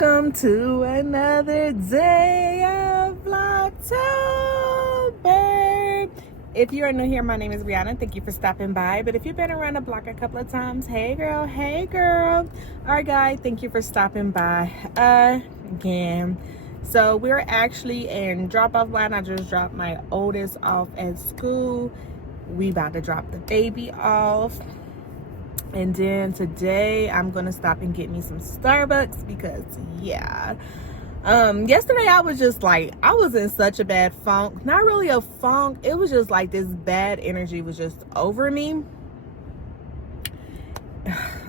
Welcome to another day of VLOGTOBER. If you are new here, my name is Brianna. Thank you for stopping by. But if you've been around the block a couple of times, hey girl, hey girl. All right, guys, thank you for stopping by again. So we're actually in drop-off line. I just dropped my oldest off at school. We about to drop the baby off. And then today I'm gonna stop and get me some Starbucks because yeah. Yesterday I was just like, I was in such a bad funk. Not really a funk, it was just like this bad energy was just over me.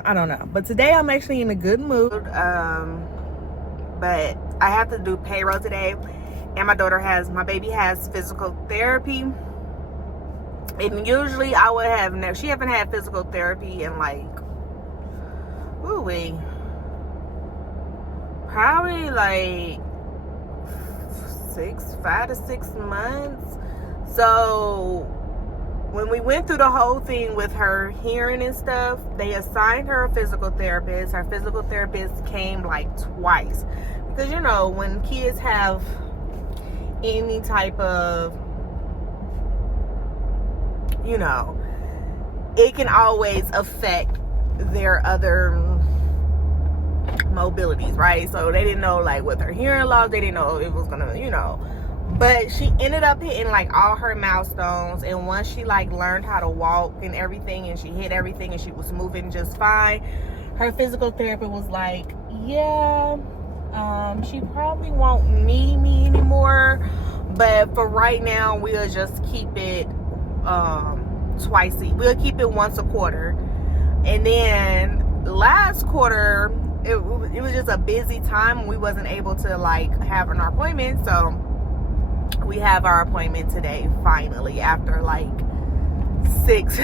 I don't know, but today I'm actually in a good mood. But I have to do payroll today, and my baby has physical therapy. And usually I would have she haven't had physical therapy in like, probably like 5 to 6 months. So when we went through the whole thing with her hearing and stuff, they assigned her a physical therapist. Her physical therapist came like twice, because you know, when kids have any type of, you know, it can always affect their other mobilities, right? So they didn't know, like with her hearing loss, they didn't know it was gonna, you know, but she ended up hitting like all her milestones. And once she like learned how to walk and everything, and she hit everything and she was moving just fine, her physical therapist was like, yeah, she probably won't need me anymore, but for right now we'll just keep it we'll keep it once a quarter. And then last quarter it was just a busy time. We wasn't able to like have an appointment, so we have our appointment today finally after like 6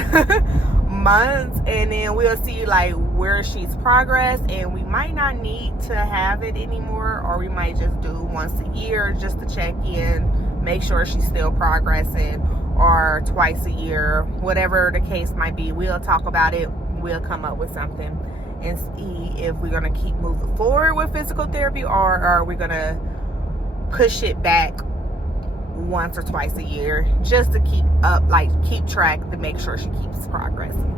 months. And then we'll see like where she's progressed, and we might not need to have it anymore, or we might just do once a year just to check in, make sure she's still progressing, or twice a year, whatever the case might be. We'll talk about it. We'll come up with something and see if we're gonna keep moving forward with physical therapy, or are we gonna push it back once or twice a year just to keep track to make sure she keeps progressing.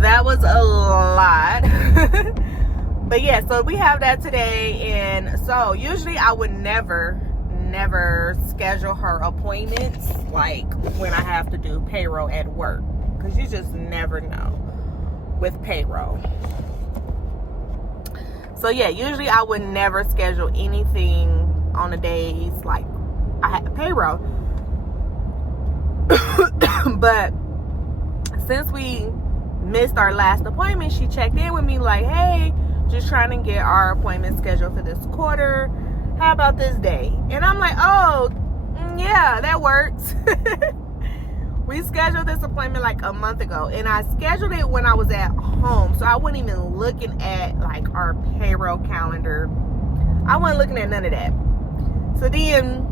That was a lot. But yeah, so we have that today. And so usually I would never schedule her appointments like when I have to do payroll at work, because you just never know with payroll. So yeah, usually I would never schedule anything on the days like I had payroll. But since we missed our last appointment, she checked in with me like, hey, just trying to get our appointment scheduled for this quarter. How about this day? And I'm like, oh, yeah, that works. We scheduled this appointment like a month ago, and I scheduled it when I was at home, so I wasn't even looking at like our payroll calendar. I wasn't looking at none of that. So then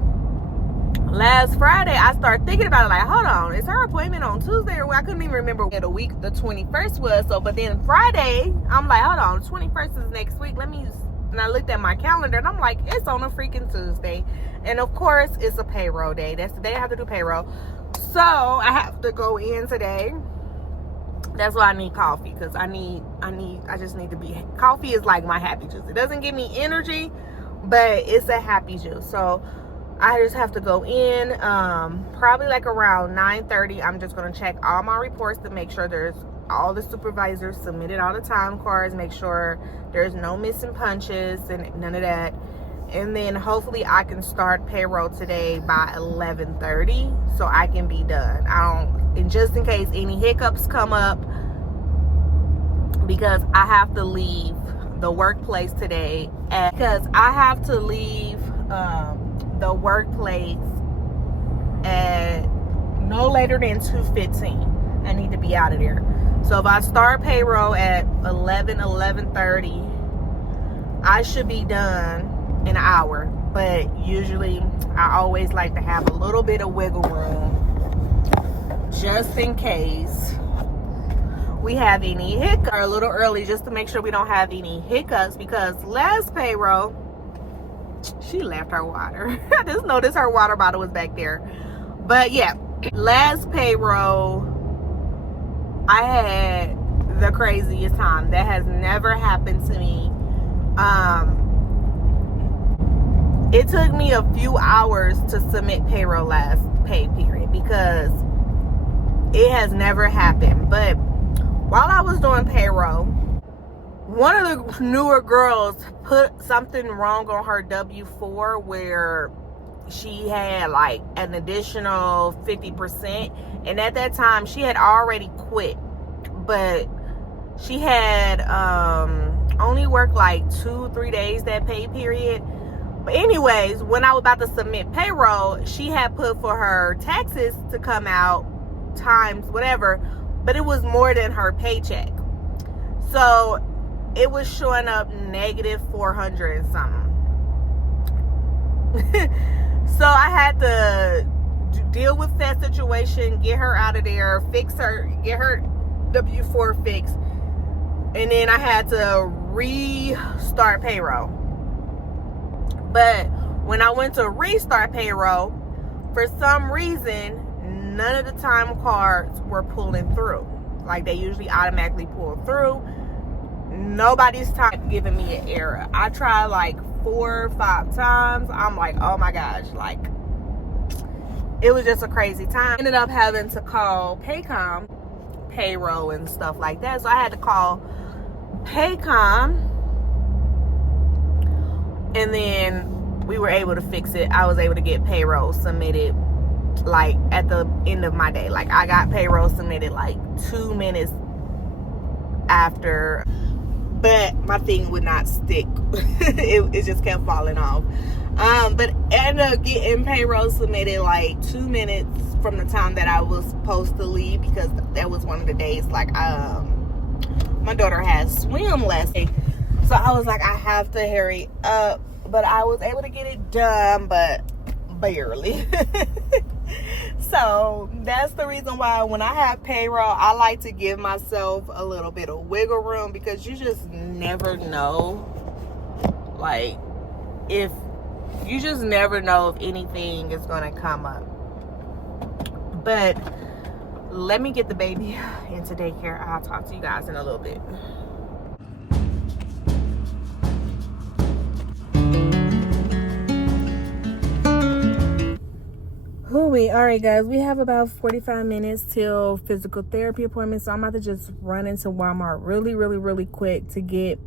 last Friday I started thinking about it, like, hold on, is her appointment on Tuesday? Or I couldn't even remember what the week the 21st was. So but then Friday I'm like, hold on, 21st is next week, and I looked at my calendar and I'm like, it's on a freaking Tuesday. And of course it's a payroll day. That's the day I have to do payroll. So I have to go in today. That's why I need coffee, because I just need to be, coffee is like my happy juice. It doesn't give me energy, but it's a happy juice. So I just have to go in probably like around 9:30. I'm just going to check all my reports to make sure there's all the supervisors submitted all the time cards, make sure there's no missing punches and none of that. And then hopefully I can start payroll today by 11:30 so I can be done. And just in case any hiccups come up, because I have to leave the workplace today, because I have to leave the workplace at no later than 2:15. I need to be out of there. So if I start payroll at 11:30, I should be done in an hour. But usually I always like to have a little bit of wiggle room just in case we have any hiccups, or a little early, just to make sure we don't have any hiccups, because last payroll, she left her water. I just noticed her water bottle was back there. But yeah, last payroll, I had the craziest time. That has never happened to me. It took me a few hours to submit payroll last pay period, because it has never happened. But while I was doing payroll, one of the newer girls put something wrong on her W-4 where she had like an additional 50%. And at that time, she had already quit. But she had only worked like 2-3 days that pay period. But anyways, when I was about to submit payroll, she had put for her taxes to come out times whatever, but it was more than her paycheck. So it was showing up negative 400 and something. So I had to deal with that situation, get her out of there, fix her, get her W-4 fixed, and then I had to restart payroll. But when I went to restart payroll, for some reason, none of the time cards were pulling through. Like, they usually automatically pull through. Nobody's time giving me an error. I tried like 4 or 5 times. I'm like, oh my gosh, like, it was just a crazy time. Ended up having to call payroll and stuff like that. So I had to call Paycom, and then we were able to fix it. I was able to get payroll submitted like at the end of my day. Like, I got payroll submitted like 2 minutes after, but my thing would not stick. it just kept falling off. But ended up getting payroll submitted like 2 minutes from the time that I was supposed to leave, because that was one of the days like my daughter has swim lessons. So I was like, I have to hurry up. But I was able to get it done, but barely. So that's the reason why when I have payroll, I like to give myself a little bit of wiggle room, because you just never know. Like, if you just never know if anything is going to come up. But let me get the baby into daycare. I'll talk to you guys in a little bit. All right, guys, we have about 45 minutes till physical therapy appointment. So I'm about to just run into Walmart really quick to get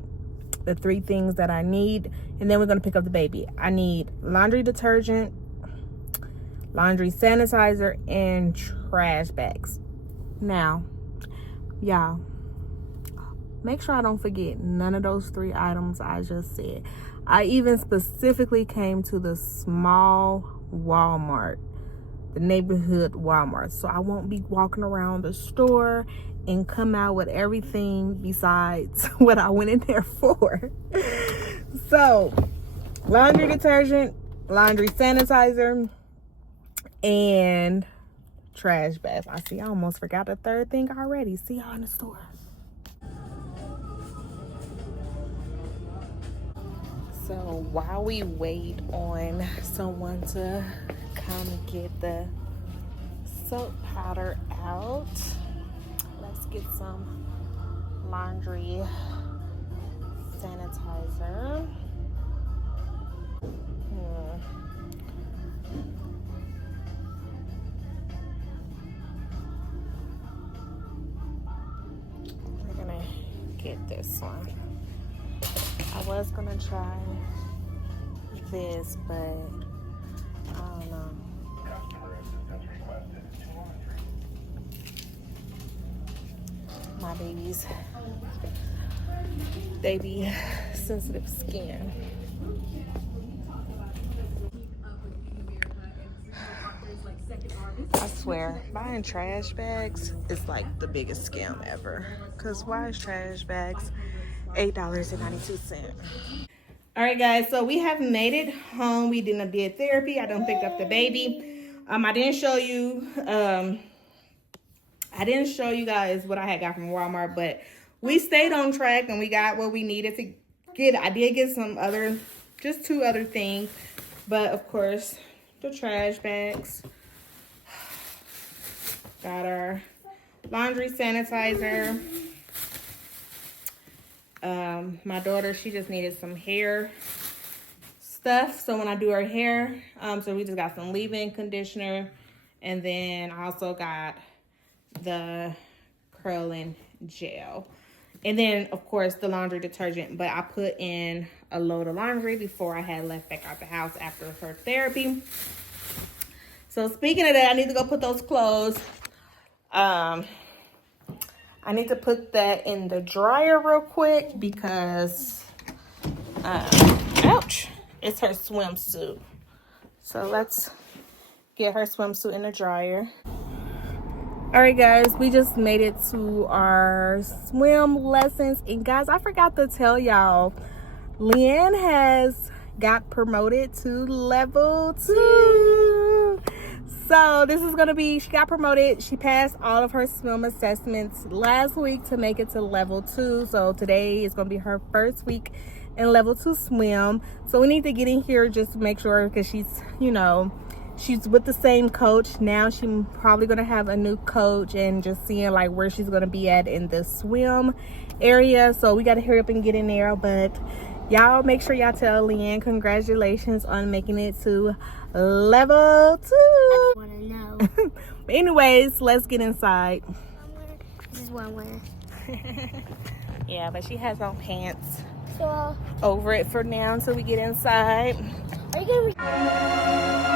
the 3 things that I need. And then we're going to pick up the baby. I need laundry detergent, laundry sanitizer, and trash bags. Now, y'all, make sure I don't forget none of those 3 items I just said. I even specifically came to the small Walmart, the neighborhood Walmart, so I won't be walking around the store and come out with everything besides what I went in there for. So, laundry detergent, laundry sanitizer, and trash bags. I see, I almost forgot the 3rd thing already. See y'all in the store. So while we wait on someone to come get the soap powder out, let's get some laundry sanitizer. We're gonna get this one. I was gonna try this, but I don't know. My baby's baby sensitive skin. I swear, buying trash bags is like the biggest scam ever. Cause why is trash bags $8.92? All right, guys, so we have made it home. We did therapy. I done picked up the baby. I didn't show you. I didn't show you guys what I had got from Walmart, but we stayed on track and we got what we needed to get. I did get some other, just 2 other things, but of course, the trash bags. Got our laundry sanitizer. My daughter, she just needed some hair stuff, so when I do her hair, so we just got some leave-in conditioner, and then I also got the curling gel, and then of course the laundry detergent. But I put in a load of laundry before I had left back out the house after her therapy. So speaking of that, I need to go put those clothes. I need to put that in the dryer real quick because ouch, it's her swimsuit. So let's get her swimsuit in the dryer. All right, guys, we just made it to our swim lessons. And guys, I forgot to tell y'all, Leanne has got promoted to level 2. So this is gonna be, she got promoted. She passed all of her swim assessments last week to make it to level 2. So today is gonna be her first week in level 2 swim. So we need to get in here just to make sure, because she's, you know, she's with the same coach. Now she's probably gonna have a new coach, and just seeing like where she's gonna be at in the swim area. So we gotta hurry up and get in there. But y'all make sure y'all tell Leanne congratulations on making it to level 2. I want to know. Anyways, let's get inside. This is what I'm wearing. Yeah, but she has on pants So, over it for now until we get inside. are you gonna?